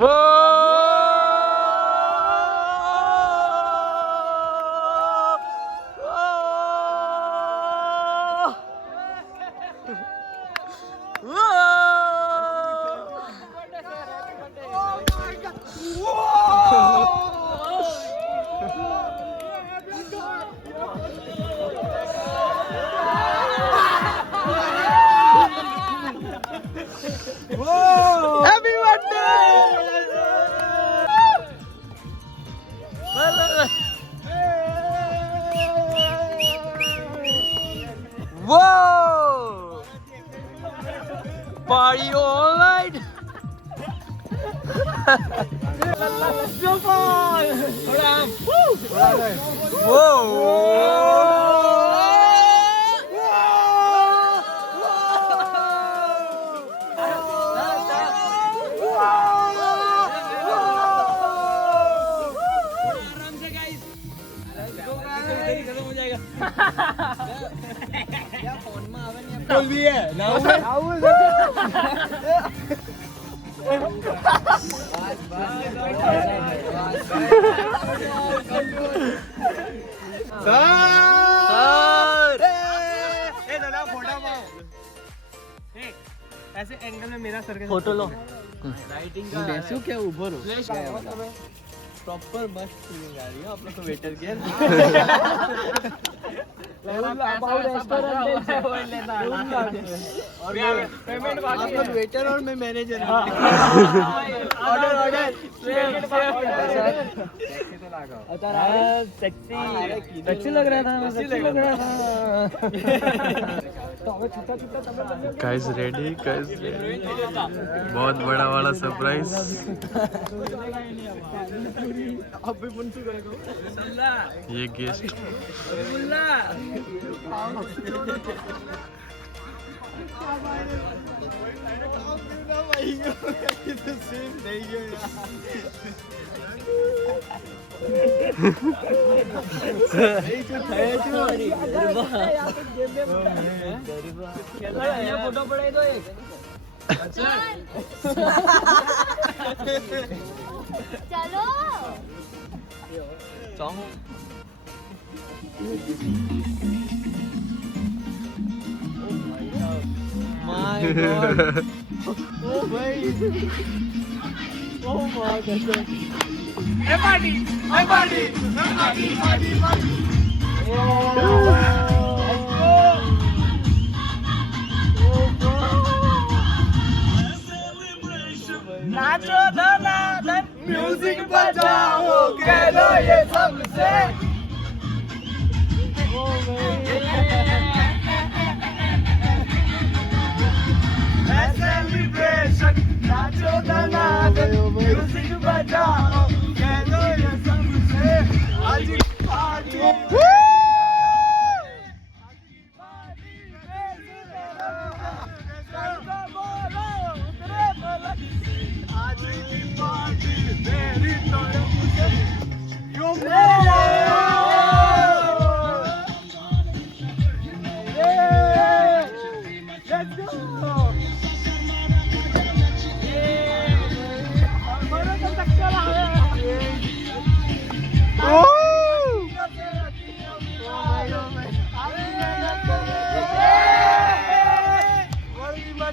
Happy birthday! Whoa! Party all night! बोल भी है ऐसे एंगल में मेरा सर फोटो लो लाइटिंग का बेसो क्या ऊपर हो प्रॉपर मस्त फीलिंग आ रही है आप लोग को वेटर के पेमेंट बाकी है वेटर और मैं मैनेजर ऑर्डर ऑर्डर सेक्सी लग रहा था गाइस रेडी बहुत बड़ा वाला सरप्राइज ये गेस्ट फोटो पड़े तो एक चलो माय गॉड ओ भाई ओ माय गॉड ए पार्टी नाचो धनाधन म्यूजिक बजाओ कह दो ये सबसे सेलिब्रेशन नाचो धनाधन म्यूजिक बजाओ कह दो ये सबसे आज की पार्टी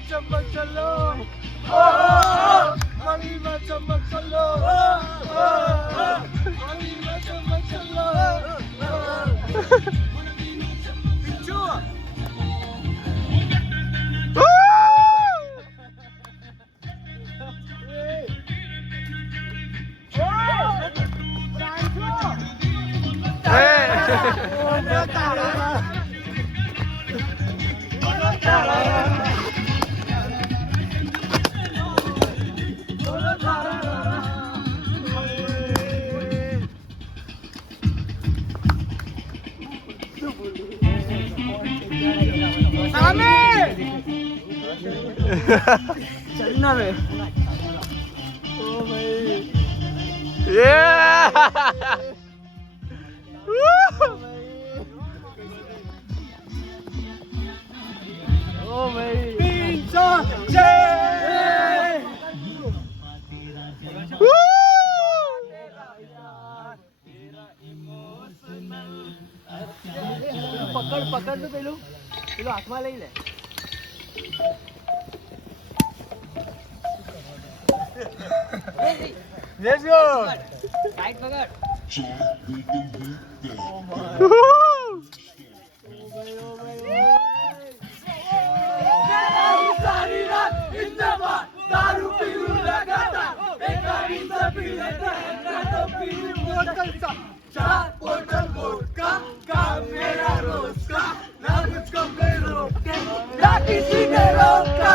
चमक चलो चमक चलो चमक चलो चलना रे ओ भाई ओ भाई 3 4 6 પકડ તો પેલું હાથમાં લઈ લે. Let's go. ટાઈટ પકડ. सारी रात जिंदाबाद दारू पीऊं लगातार बेकारी से पी लेता है ना तो पीऊं बोतल सा चार बोतल वोडका काम मेरा रोज का ना मुझको कोई रोके ना किसी ने रोका.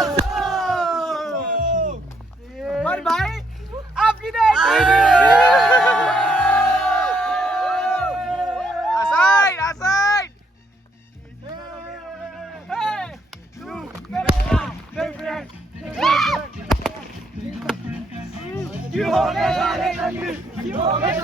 और भाई आपकी Aside, aside. You hold it, you hold it,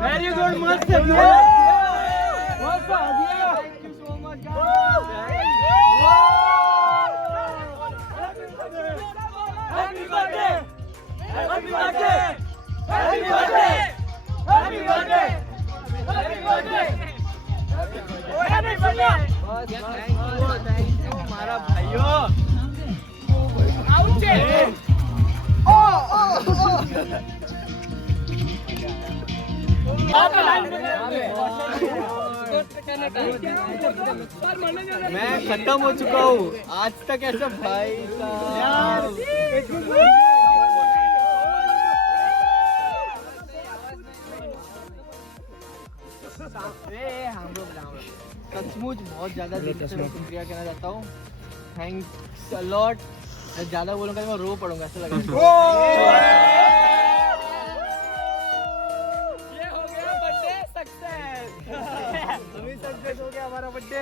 Very good, mast hai. Mast aa gaya. Thank you so much, guys. Happy birthday! Happy birthday! Happy birthday! Happy birthday! Happy birthday! Happy birthday! Thank you, हमारा भाइयों. Ouch! मैं खत्म हो चुका हूँ आज तक ऐसा भाई साहब. सचमुच बहुत ज्यादा दिल से शुक्रिया कहना चाहता हूँ. Thanks a lot. ज्यादा बोलूंगा तो मैं रो पड़ूंगा ऐसा लग रहा है. सक्सेस हो गया हमारा बर्थडे.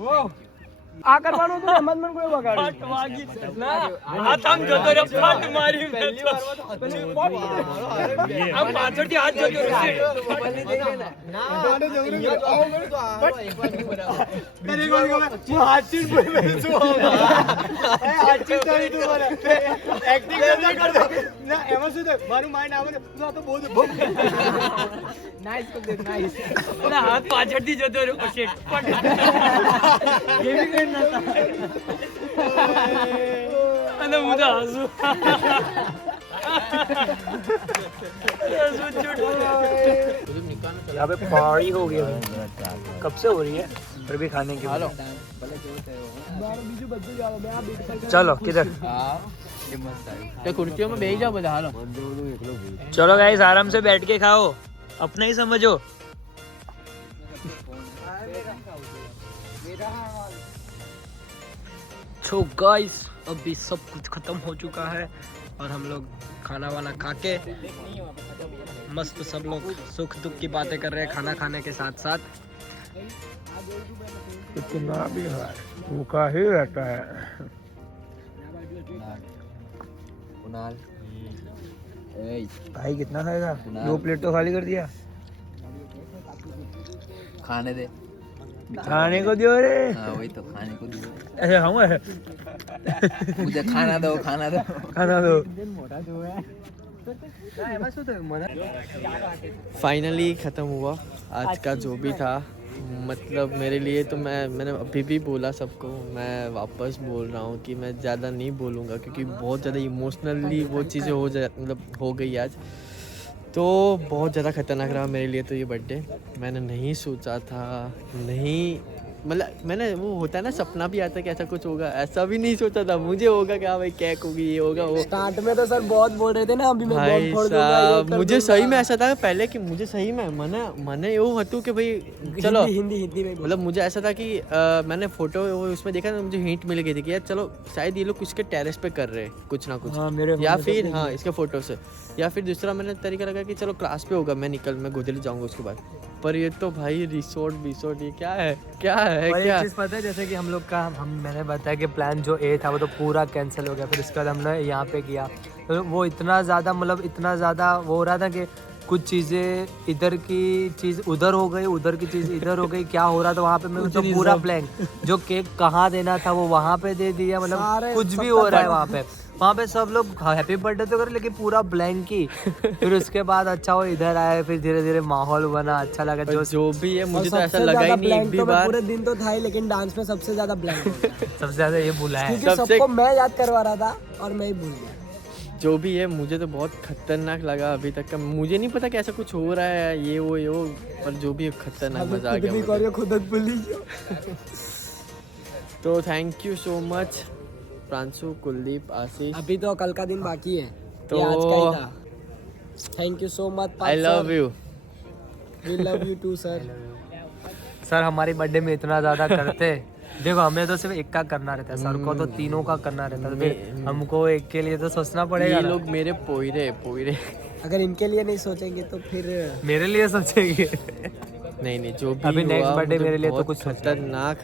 वो આ કરવાનું તો રમત મન કોઈ વગાડી ફટ વાગી ના હાથ આમ જતો રે ફટ મારી પહેલી વારમાં તો આમ પાછળથી હાથ જતો રે ના આને જવું રે આવો મેં તો આવો એકવાર નહીં બરાબર અરે ગોળ ગોળ હું હાથ ચીડ બોલ મેં શું એ હાથ ચીડ તારી તું બોલે એક્ટિંગ કર દે ના એમાં શું છે મારું માઈન્ડ આવે ને તો બહુ નાઈસ કર દે નાઈસ ઓલા હાથ પાછળથી જતો રે ઓ શિટ ફટ ગેમિંગ અને મુદા હસુ यहाँ पे पार्टी हो गई है. कब से हो रही है पर भी खाने की. चलो किधर कुर्सियों में बैठ जाओ बोले हालो. चलो गाइस आराम से बैठ के खाओ अपना ही समझो. तो गाइस अभी सब कुछ खत्म हो चुका है और हम लोग खाना वाना खा के मस्त सब लोग सुख दुख की बातें कर रहे हैं खाना खाने के साथ साथ. इतना भी है भूखा ही रहता है. भाई कितना खाएगा? 2 प्लेट तो खाली कर दिया. खाने दे. खाने को दियो रे. हाँ वही तो खाने को दियो. ऐसे हम है मुझे खाना दो खाना दो खाना दो. फाइनली खत्म हुआ आज का जो भी था मतलब मेरे लिए तो मैंने अभी भी बोला सबको, मैं वापस बोल रहा हूँ कि मैं ज़्यादा नहीं बोलूँगा क्योंकि बहुत ज़्यादा इमोशनली वो चीज़ें हो गई आज। तो बहुत ज़्यादा ख़तरनाक रहा मेरे लिए तो ये बर्थडे। मैंने नहीं सोचा था, नहीं मतलब मैंने वो होता है ना सपना भी आता है कि ऐसा कुछ होगा, ऐसा भी नहीं सोचा था मुझे होगा क्या भाई केक होगी ये होगा वो। स्टार्ट में तो सर बहुत बोल रहे थे ना अभी मैं भाई बॉम्ब फोड़ दूंगा, ये साहब कर मुझे दूंगा। सही में ऐसा था पहले कि मुझे सही में मने એવું હતું कि भाई चलो हिंदी में मतलब मुझे ऐसा था कि मैंने फोटो उसमें देखा ना, मुझे हिंट मिल गई थी कि यार चलो शायद ये लोग इसके टेरेस पे कर रहे हैं कुछ ना कुछ, हाँ, मेरे या फोन में फिर तो हाँ इसके फोटो से, या फिर दूसरा मैंने तरीका लगा कि चलो क्लास पे होगा, मैं गोदरेज जाऊंगा उसके बाद। पर ये तो भाई रिसोर्ट ये क्या है और क्या। एक चीज़ पता है, जैसे कि हम लोग का मैंने बताया कि प्लान जो ए था वो तो पूरा कैंसिल हो गया। फिर इसके बाद हमने यहाँ पे किया तो वो इतना ज़्यादा वो हो रहा था कि कुछ चीज़ें इधर की चीज़ उधर हो गई, उधर की चीज़ इधर हो गई, क्या हो रहा था वहाँ पे मैं तो पूरा ब्लैंक। जो केक कहाँ देना था वो वहाँ पे दे दिया, मतलब कुछ भी हो रहा है वहाँ पे सब लोग हैप्पी बर्थडे तो करे लेकिन पूरा ब्लैंक ही। फिर उसके बाद अच्छा वो इधर आए, फिर धीरे धीरे माहौल बना, अच्छा लगा। जो भी है मुझे तो ऐसा लगा ही नहीं एक भी बार। पूरे दिन तो था ही लेकिन डांस में सबसे ज्यादा ब्लैंक सबसे ज्यादा ये बुला है क्योंकि सबको मैं याद करवा रहा था और मैं ही भूल गया। जो भी है मुझे तो बहुत खतरनाक लगा अभी तक का। मुझे नहीं पता कि ऐसा कुछ हो रहा है ये वो पर जो भी है खतरनाक मजा आ गया मुझे। खुद भूली तो thank you so much Pranshu, Kuldeep, Ashish. अभी तो कल का दिन बाकी है तो ये आज का ही था। Thank you so much. I love you. We love you too sir. Sir हमारी बर्थडे में इतना ज्यादा करते देखो हमें तो सिर्फ एक का करना रहता है, सर को तो तीनों का करना रहता है, फिर हमको एक के लिए तो सोचना पड़ेगा ये ना। लोग मेरे पोइरे अगर इनके लिए नहीं सोचेंगे तो फिर मेरे लिए सोचेंगे नहीं जो भी अभी next हुआ, birthday मुझे मेरे लिए तो बहुत कुछ सोचना है। खतरनाक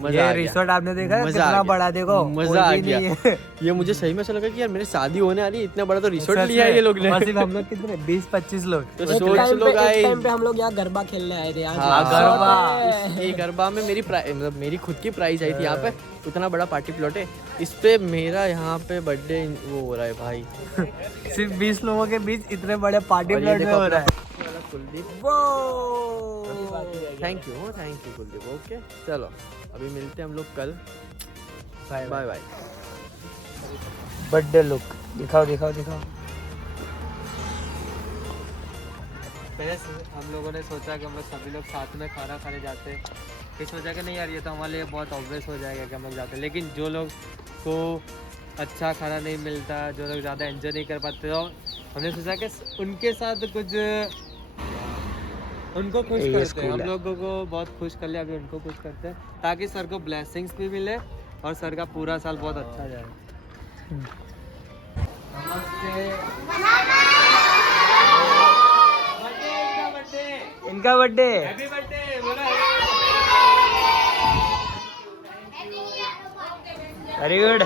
मजा ये आ गया। रिसोर्ट आपने देखा है मजा आ कितना गया। बड़ा, देखो मजा आ कोई भी गया। नहीं है। ये मुझे सही में ऐसा लगा कि यार मेरी शादी होने वाली है, इतना बड़ा तो रिसोर्ट सच लिया है में। ये लोग ने। और सिर्फ हम लोग कितने 20-25 लोग। तो एक सोच टाइम लो गाइस, पे हम लोग यहाँ गरबा खेलने आए थे यार। हाँ गरबा। ये गरबा में मतलब मेरी खुद की प्राइस आई थी यहाँ पे, उतना बड़ा पार्टी प्लॉट है, इस पे मेरा यहाँ पे बर्थडे वो हो रहा है भाई। सिर्फ 20 लोगों के बीच इतने बड़े पार्टी और ये प्लॉट में देखो हो रहा है। अपना कुलदीप। वो थैंक यू कुलदीप। ओके चलो अभी मिलते हैं हम लोग कल। Bye bye. बर्थडे लुक दिखाओ। पहले हम लोगों ने सोचा कि हम लोग सभी लोग साथ में खाना खाने जाते हैं, फिर सोचा कि नहीं यार ये तो हमारे लिए बहुत ऑब्वियस हो जाएगा कि हम लोग जाते हैं, लेकिन जो लोग को अच्छा खाना नहीं मिलता, जो लोग ज़्यादा एंजॉय नहीं कर पाते, तो हमने सोचा कि उनके साथ कुछ उनको खुश करते हैं। हम लोगों को बहुत खुश कर लिया, अभी उनको खुश करते हैं ताकि सर को ब्लेसिंग्स भी मिले और सर का पूरा साल बहुत अच्छा जाए। इनका बर्थडे हैप्पी बर्थडे बोला। Very good.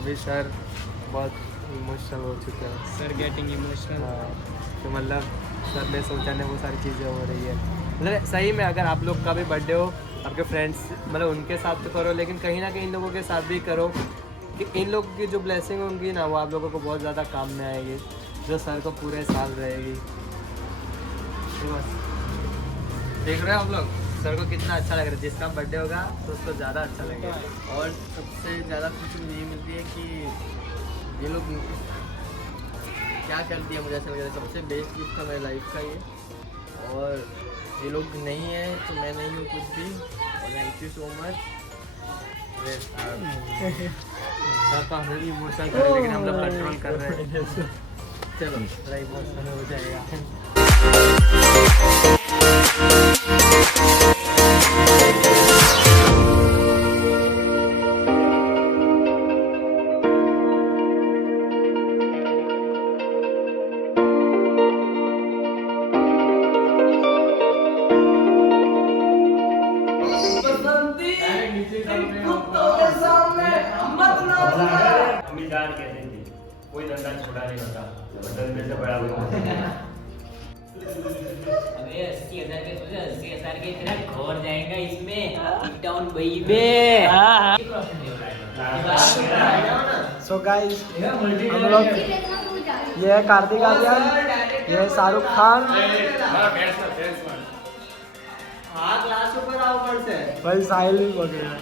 अभी सर बहुत इमोशनल हो चुके हैं। Sir getting emotional. तो मतलब सर ने सोचा नहीं वो सारी चीज़ें हो रही है। मतलब सही में अगर आप लोग का भी बर्थडे हो, आपके फ्रेंड्स मतलब उनके साथ तो करो, लेकिन कहीं ना कहीं इन लोगों के साथ भी करो कि इन लोगों की जो ब्लेसिंग होंगी ना वो आप लोगों को बहुत ज़्यादा काम में आएगी, जो सर को पूरे साल रहेगी। तो बस देख रहे हो आप लोग सर को कितना अच्छा लग रहा है। जिसका बर्थडे होगा तो उसको ज़्यादा अच्छा लगेगा। और सबसे ज़्यादा खुशी मुझे ये मिलती है कि ये लोग क्या कर दिया, मुझे ऐसा लग रहा है सबसे बेस्ट गिफ्ट था मेरी लाइफ का ये। और ये लोग नहीं है तो मैं नहीं हूँ कुछ भी। और thank you so much. Sir तो हमें भी इमोशनल कर रहे हैं, लेकिन हम लोग कंट्रोल कर रहे हैं। चलो थोड़ा इमोशनल हो जाएगा। कुत्तों के सामने मत नाचना। उम्मीदवार कहते थे कोई धंधा छोड़ा नहीं होता, धंधे से बड़ा कोई अबे 80,000 के सोचा 80,000 के तेरा घर जाएगा इसमें टाउन बेबी। सो गाइस हम लोग ये है कार्तिक आर्यन, ये है शाहरुख खान। हाँ क्लास ऊपर आओ ऊपर से भाई साहिल भी बोल रहा है।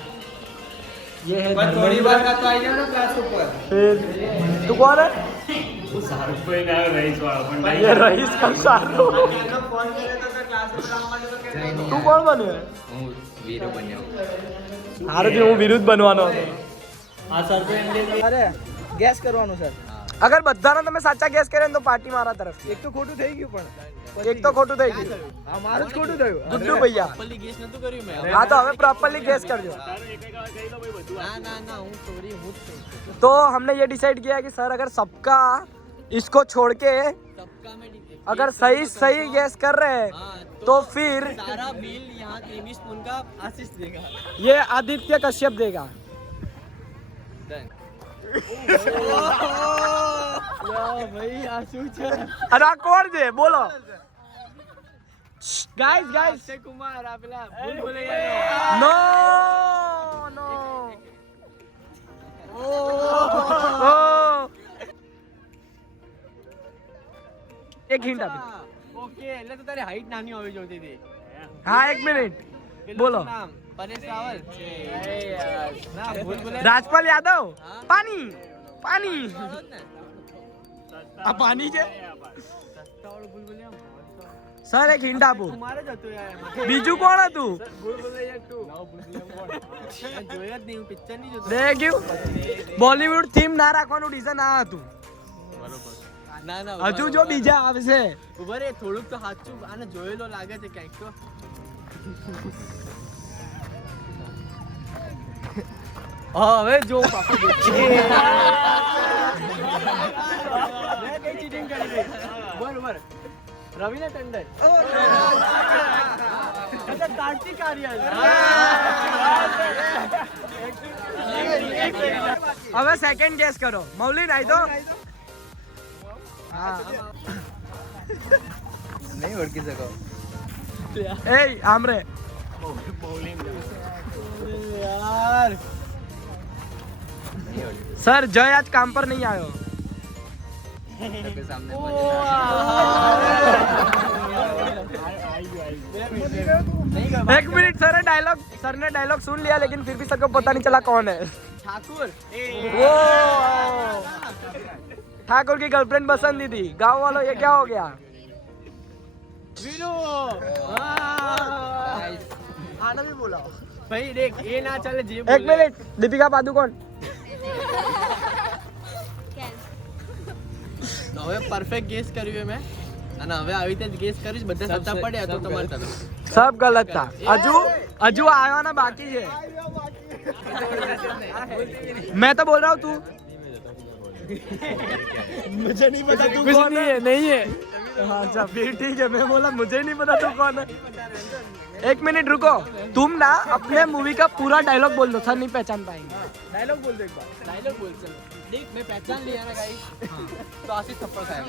ये है थोड़ी बार का तो आई ना क्लास ऊपर। फिर तू कौन है? शाहरुख को ना रईस वाला पण भाई ये रईस का शाहरुख। फोन करे तो क्लास ऊपर आओ वाले तो क्या तू कौन बने? હું વીરો બન્યો. हारे थी हूँ विरुद्ध बनवानो હતો. हाँ सर अरे गैस करवानो सर अगर बधाना તમે સાચા ગેસ કરે તો પાર્ટી મારા તરફથી. એક તો ખોટું થઈ ગયું પણ એક તો ખોટું થઈ ગયું. હા મારું જ ખોટું થયું ગુડ્ડુ ભૈયા. પ્રોપરલી ગેસ નતું કર્યું મેં. હા તો હવે પ્રોપરલી ગેસ કરજો. ના ના ના હું સોરી હું જ છું. तो हमने ये डिसाइड किया कि सर अगर सबका इसको छोड़ के सबका में अगर सही सही गैस कर रहे हैं तो फिर सारा बिल यहाँ क्रीमी स्पून का आशीष देगा. ये आदित्य कश्यप देगा. ભાઈ આ શું છે? अरे आ कौन दे बोलो गाइस गाइस અક્ષય કુમાર આ પેલા ભૂલ ભૂલૈયા नो नो एक हिंट आपी. ઓકે એટલે તો તારી હાઈટ નાની હોવી જોઈતી હતી. हाँ एक मिनट પેલું બોલો. શું નામ? પરેશ રાવલ. અરે યાર ના ભૂલ ભૂલૈયા राजपाल यादव. हाँ? पानी पानी વાળો જ ને? आ पानी के સત્તાવાળો ભૂલ ભૂલૈયા सर एक हिंट आपू. મારે જ હતું યાર. બીજું કોણ હતું? ભૂલ ભૂલૈયા 2 જોયો જ નહીં હું પિક્ચર નહીં જોતો. દેખ્યું બોલીવુડ થીમ ના રાખવાનું રીઝન આ હતું. ના ના હજુ જો બીજા આવશે. ઉભા રે થોડુંક તો સાચું આને જોયેલો લાગે છે ક્યાંક તો. હવે જો પાછું મેં કઈ ચીટિંગ કરી ગઈ. બરોબર રવિના ટંડન. અચ્છા કાર્તિક આર્યન. હવે સેકન્ડ ગેસ કરો. મૌલિન આઈ તો હા નહીં ઓળખી શકો. એ આમરે યાર सर जय आज काम पर नहीं आयो. सबके सामने एक मिनट सर ने डायलॉग सुन लिया लेकिन फिर भी सबको पता नहीं चला कौन है. ठाकुर. वो ठाकुर की गर्लफ्रेंड बसंत थी. गांव वालों ये क्या हो गया? वीरू. आना भी बोला भाई देख ये ना चले जी. एक मिनट दीपिका पादुकोण. હવે પરફેક્ટ ગેસ કર્યું મેં અને હવે આવી રીતે ગેસ કરીશ બધા સત્તા પડ્યા તો તમારી તરફ. सब गलत था. अजू आना बाकी है. मैं तो बोल रहा हूँ तू मुझे नहीं पता तू कुछ कौन नहीं है. है नहीं है. हाँ अच्छा फिर ठीक है. मैं बोला मुझे नहीं पता तू कौन है. एक मिनट रुको. तुम ना अपने मूवी का पूरा डायलॉग बोल दो. सर नहीं पहचान पाएंगे. डायलॉग बोल दो एक बार. डायलॉग बोल चलो. देख मैं पहचान लिया ना गाइस तो आशीष थप्पड़ खाएगा.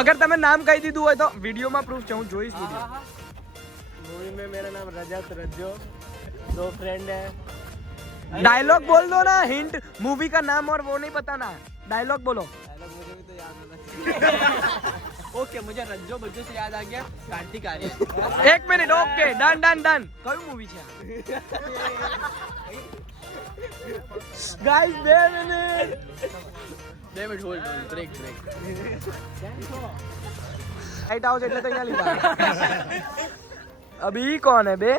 अगर તમે નામ કહી દીધું હોય તો વિડીયોમાં પ્રૂફ છે. હું જોઈશ વિડીયો. मूवी में मेरा नाम रजत रज्जो 2 फ्रेंड है. डायलॉग बोल दो ना. हिंट मूवी का नाम और वो नहीं बताना. डायलॉग बोलो. डायलॉग मुझे भी तो याद होना चाहिए. ओके मुझे रज्जो बज्जो से याद आ गया कार्तिक आर्यन. एक minute. Okay done done done. કયું મૂવી છે? Guys 2 minute. David hold break break. Right house એટલે તો અહીંયા લીધા. अभी कौन है बे?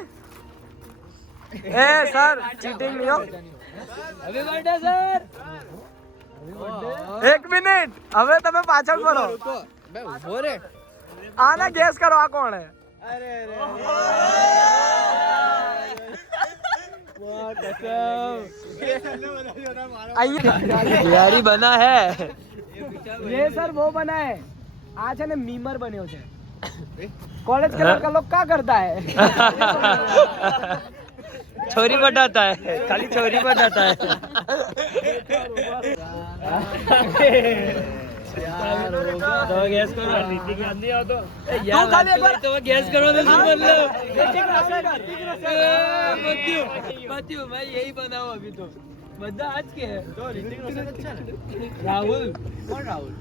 ए सर चीटिंग नहीं हो. Happy birthday sir. एक मिनिट. હવે તમે પાછળ ફરો. रुको बे उभो रे. આના ગેસ કરો આ કોણ है? अरे अरे वाह कसम बिहारी बना है. ये सर वो बना है. आज है ना मीमर बन्यो છે. कॉलेज के लड़का लोग क्या करता है? छोरी बताता है, खाली छोरी बताता है। तो गैस करो, तो गैस करो तो मतलब मैं यही बनाऊं अभी तो बद्दा आज के है राहुल कौन राहुल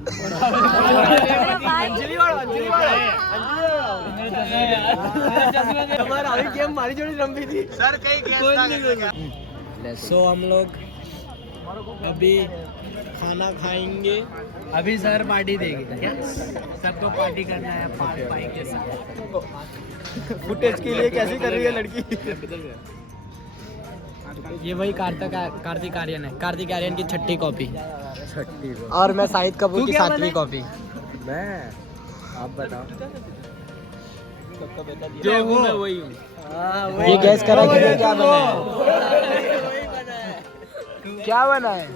अंजलि वाला हमारा अभी गेम हमारी जोड़ी लंबी थी सर कहीं गैस सो हम लोग अभी खाना खाएंगे अभी सर पार्टी देंगे सबको पार्टी करना है पाई के साथ फुटेज के लिए कैसी कर रही है लड़की ये वही कार्तिक आर्यन है कार्तिक आर्यन की छठी कॉपी और मैं शाहिद कपूर की 7वीं कॉपी मैं आप बताओ जो हूँ मैं वही हूँ ये गैस करा कि क्या बना है क्या बना है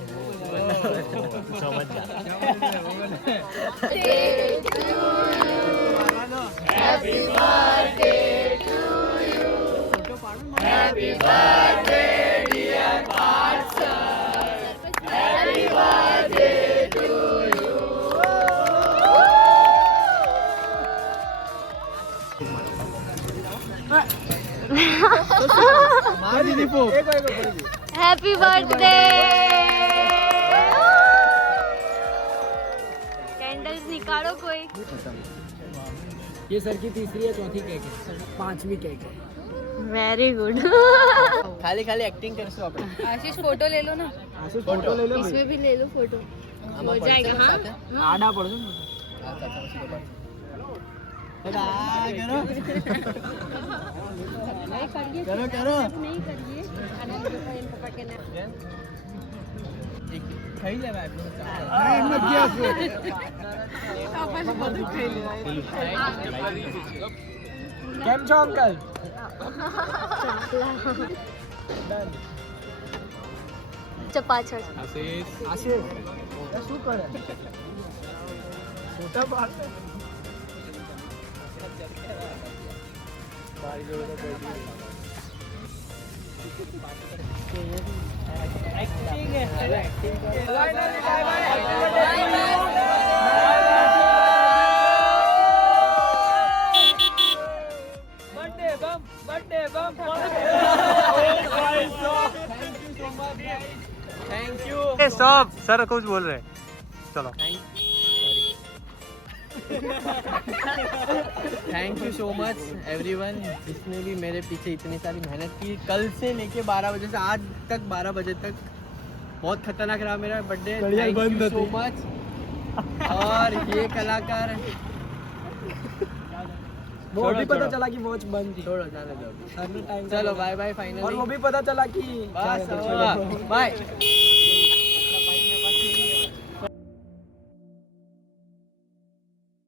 हैप्पी बर्थडे कैंडल्स निकालो कोई ये सर की तीसरी या चौथी केक है 5वीं केक है वेरी गुड खाली एक्टिंग कर सो अपने आशीष फोटो ले लो ना फोटो ले लो इसमें भी ले लो फोटो हो जाएगा हाँ आधा पड़ दो करो नहीं करिए पापा के नाम खाई ले भाई કેમ છો અંકલ ચપાછળ આશીષ શું કરે મોટા બાત મારી જોડે તો કોઈ एक्टिंग है acting birthday bomb thank you stop sir कुछ बोल रहे हैं चलो thank you so much everyone जिसने भी मेरे पीछे इतनी सारी मेहनत की कल से लेके 12 बजे से आज तक 12 बजे तक बहुत खतरनाक रहा मेरा birthday thank you so much और ये कलाकार वो भी पता चला कि वॉच बंद थी छोड़ो जाने दो सर ने टाइम चलो बाय बाय फाइनली और वो भी पता चला कि बस बाय